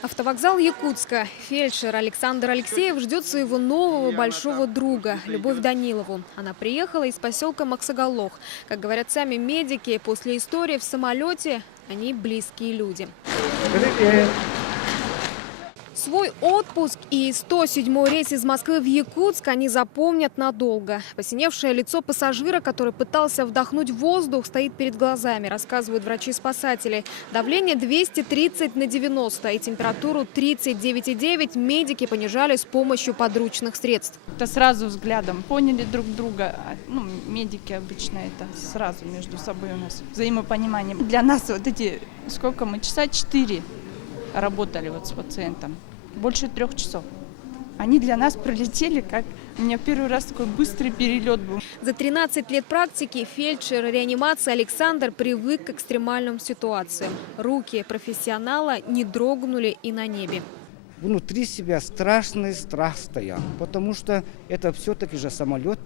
Автовокзал Якутска. Фельдшер Александр Алексеев ждет своего нового большого друга, Любовь Данилову. Она приехала из поселка Максагалох. Как говорят сами медики, после истории в самолете они близкие люди. Привет. Свой отпуск и 107-й рейс из Москвы в Якутск они запомнят надолго. Посиневшее лицо пассажира, который пытался вдохнуть воздух, стоит перед глазами, рассказывают врачи-спасатели. Давление 230/90 и температуру 39,9 медики понижали с помощью подручных средств. Это сразу взглядом поняли друг друга. Медики обычно это сразу между собой у нас взаимопонимание. Для нас вот эти, сколько мы, часа 4 работали вот с пациентом. Больше 3 часов. Они для нас пролетели, как у меня первый раз такой быстрый перелет был. За 13 лет практики фельдшер реанимации Александр привык к экстремальным ситуациям. Руки профессионала не дрогнули и на небе. Внутри себя страшный страх стоял, потому что это все-таки же самолет,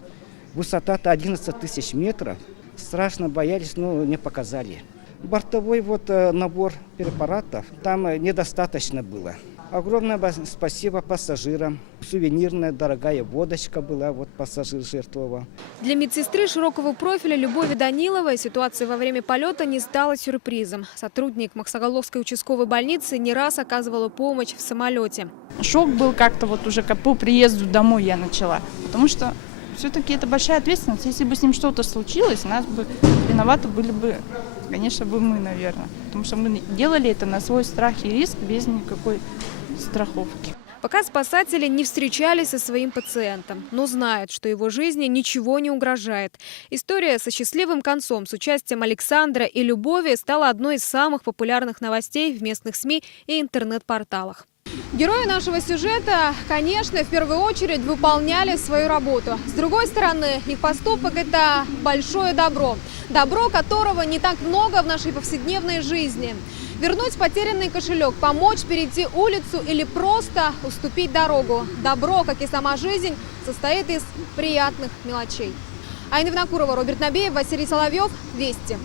высота-то 11 тысяч метров. Страшно боялись, но не показали. Бортовой набор препаратов там недостаточно было. Огромное спасибо пассажирам. Сувенирная дорогая водочка была, пассажир жертвовал. Для медсестры широкого профиля Любови Даниловой ситуация во время полета не стала сюрпризом. Сотрудник Максагаловской участковой больницы не раз оказывала помощь в самолете. Шок был как-то уже по приезду домой я начала. Потому что все-таки это большая ответственность. Если бы с ним что-то случилось, нас бы виноваты были бы, конечно, мы, наверное. Потому что мы делали это на свой страх и риск без никакой страховки. Пока спасатели не встречались со своим пациентом, но знают, что его жизни ничего не угрожает. История со счастливым концом с участием Александра и Любови стала одной из самых популярных новостей в местных СМИ и интернет-порталах. Герои нашего сюжета, конечно, в первую очередь выполняли свою работу. С другой стороны, их поступок – это большое добро. Добро, которого не так много в нашей повседневной жизни. Вернуть потерянный кошелек, помочь перейти улицу или просто уступить дорогу. Добро, как и сама жизнь, состоит из приятных мелочей. Айна Винокурова, Роберт Набиев, Василий Соловьев. Вести.